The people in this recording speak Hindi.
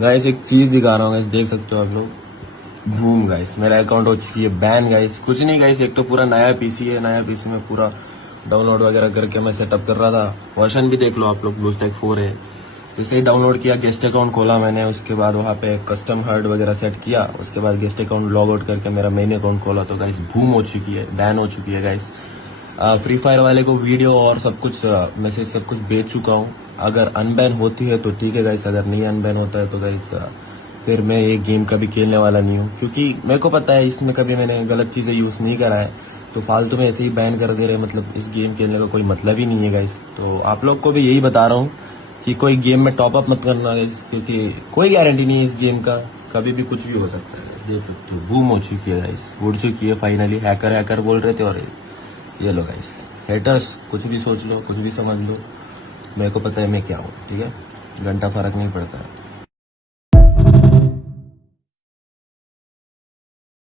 गाइस एक चीज दिखा रहा हूँ गाइस, देख सकते हो आप लोग। बूम गाइस, मेरा अकाउंट हो चुकी है बैन गाइस। कुछ नहीं गाइस, एक तो पूरा नया पीसी है, नया पीसी में पूरा डाउनलोड वगैरह करके मैं सेटअप कर रहा था। वर्जन भी देख लो आप लोग, ब्लूस्टैक 4 है। इसे ही डाउनलोड किया, गेस्ट अकाउंट खोला मैंने, उसके बाद वहाँ पे कस्टम हर्ड वगैरह सेट किया, उसके बाद गेस्ट अकाउंट लॉग आउट करके मेरा मेन अकाउंट खोला तो गाइस बूम हो चुकी है, बैन हो चुकी है गाइस। फ्री फायर वाले को वीडियो और सब कुछ मैसेज सब कुछ भेज चुका हूँ। अगर अनबैन होती है तो ठीक है गाइस, अगर नहीं अनबैन होता है तो गाइस फिर मैं ये गेम कभी खेलने वाला नहीं हूँ, क्योंकि मेरे को पता है इसमें कभी मैंने गलत चीज़ें यूज़ नहीं करा है। तो फालतू में ऐसे ही बैन कर दे रहे, मतलब इस गेम खेलने का कोई मतलब ही नहीं है गाइस। तो आप लोग को भी यही बता रहा हूँ कि कोई गेम में टॉप अप मत करना गाइस, क्योंकि कोई गारंटी नहीं है इस गेम का, कभी भी कुछ भी हो सकता है। देख सकते हो बूम हो चुकी है गाइस, उड़ चुकी है फाइनली। हैकर हैकर बोल रहे थे और ये लो गाइस। हेटर्स कुछ भी सोच लो, कुछ भी समझ लो, मेरे को पता है मैं क्या हूँ, ठीक है। घंटा फर्क नहीं पड़ता है।